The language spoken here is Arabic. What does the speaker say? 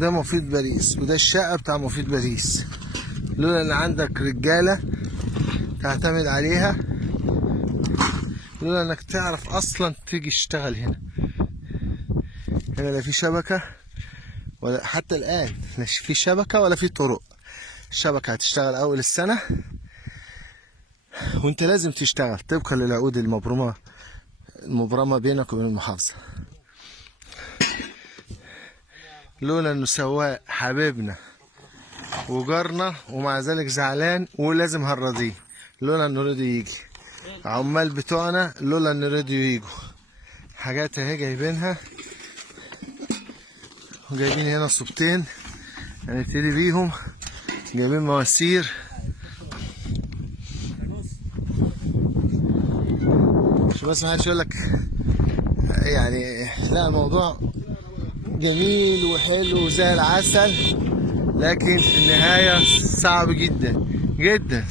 ده مفيد باريس، وده الشقة بتاع مفيد باريس. لولا ان عندك رجالة تعتمد عليها، لولا انك تعرف اصلا تيجي تشتغل هنا. هنا لا في شبكة ولا حتى الان لا في شبكة ولا في طرق. الشبكة هتشتغل اول السنة، وانت لازم تشتغل طبقا للعقود المبرمة بينك وبين المحافظة. لولا انه سواق حبيبنا وجارنا ومع ذلك زعلان ولازم هنرضيه، لولا انه رضي يجي. عمال بتوعنا لولا انه رضيوا يجوا. حاجات اهي جايبينها، وجايبين هنا صوبتين هنبتدي بيهم، جايبين مواسير. مش بس محدش يقولك يعني لا، الموضوع جميل وحلو زي العسل، لكن في النهاية صعب جدا جدا.